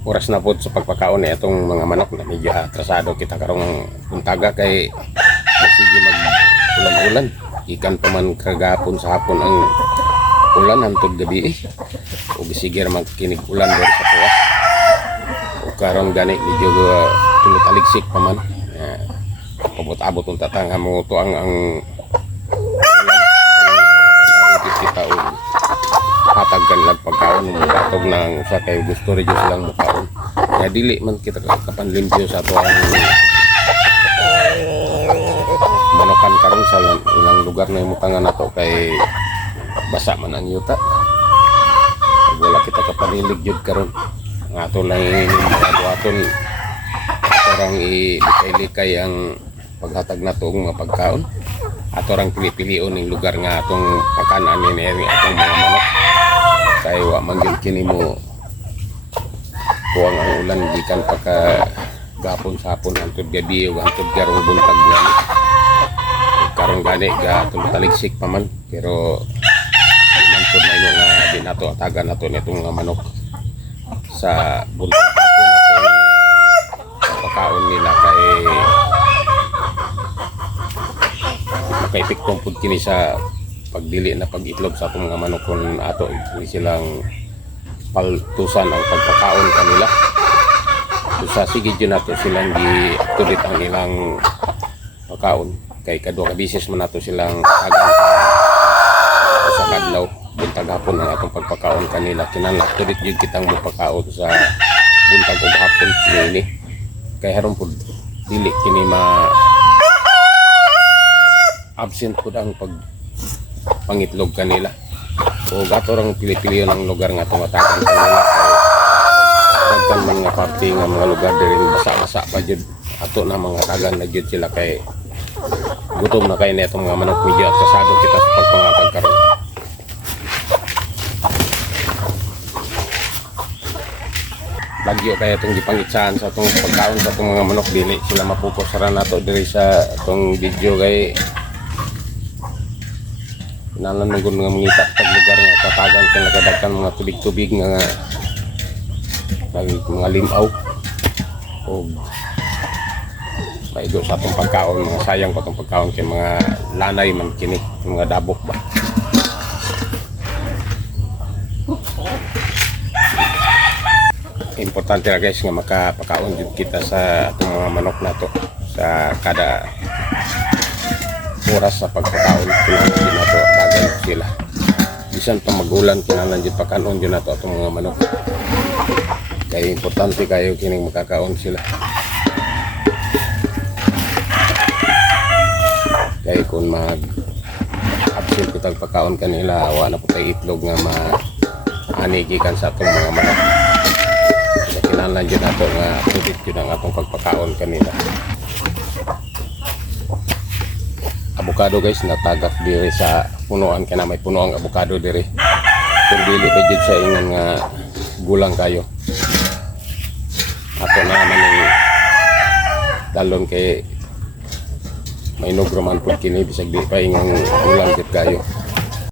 oras na po sa pagpakaon ni itong mga manok na medyo atrasado kita karong buntaga kay sige mag ulan-ulan ikan pa man kagapon sa hapon ang ulan hantod gabi o bisigir magkinig ulan dito sa tuwa o karon gani medyo tulutaligsik pa man pabot-abot ang tatang mo to ang ulan kita o hatag kan pagkaon mo atog nang sa kay gusto rin silang mukaon kaya dili man kita kapanlimpyo sa ato ang manokan karon sa ilang lugar na imutangan nato kay basa man ang yuta wala kita kapanilig jud karon ato lang aton atorang ilikay-likay ang paghatag nato ang mga pagkaon ato rang pili-pilion ning lugar nga atong pakanan ni atong mga manok kay wa man gyud kini mo kuwang ang ulan gikan pagka gapon sa hapon hangtod gabi ug hangtod karong buntag gani karong gani ga taligsik pa man pero hangtod na nga di nato atagan nato nitong mga manok sa buntag hapon atong pagkaon nila kay makaepekto pud kini sa pagdili na pag-itlog sa atong mga manok kung ato silang paltusan ang pagpakaon kanila so sa sige dyan nato silang gi-tulit ang ilang pagkaon kay kadwa ka bisis man nato silang agan sa kadlaw buntag hapon ang atong pagpakaon kanila kinahanglan tulit jud kitang mopakaon sa buntag ug hapon kini kay haron pud dili kini ma absent pud ang pangitlog kanila o gato rang pili-pili ng lugar nga tumatakan kanila dagkan man nga parte nga mga lugar diri basa-basa pa jud ato na mga tagan na jud sila kay gutom na kay netong mga manok medyo atrasado kita sa pagpangakag karon bagyo kaya itong gipangitsahan sa itong pagkaon sa itong mga manok dili sila mapuposa ra nato diri sa itong video kay nalan mong nga mangita sa lugar nga tatagan kang nagdagkan mga tubig-tubig nga mga limaw o maigo sa atong pagkaon mga sayang pa itong pagkaon kay mga lanay man kini mga dabok ba importante na guys nga makapakaon din kita sa atong mga manok nato sa kada oras sa pagpakaon kinahanglan din nato tagan sila bisan pa magulan kinahanglan din pakaon din nato atong mga manok kay importante kayo kining makakaon sila kay kung mag absent kitang pagkaon kanila wala po tayo itlog nga maanigikan sa atong mga manok kaya kinahanglan din nato nga tulit yun ang atong pagpakaon kanila avocado guys natagak diri sa punuan kaya na may punuang avocado diri kung dili pa dyan sa ingan nga gulang kayo ato na naman yung dalon kay may nugroman po kini bisag di pa ingang gulang dyan kayo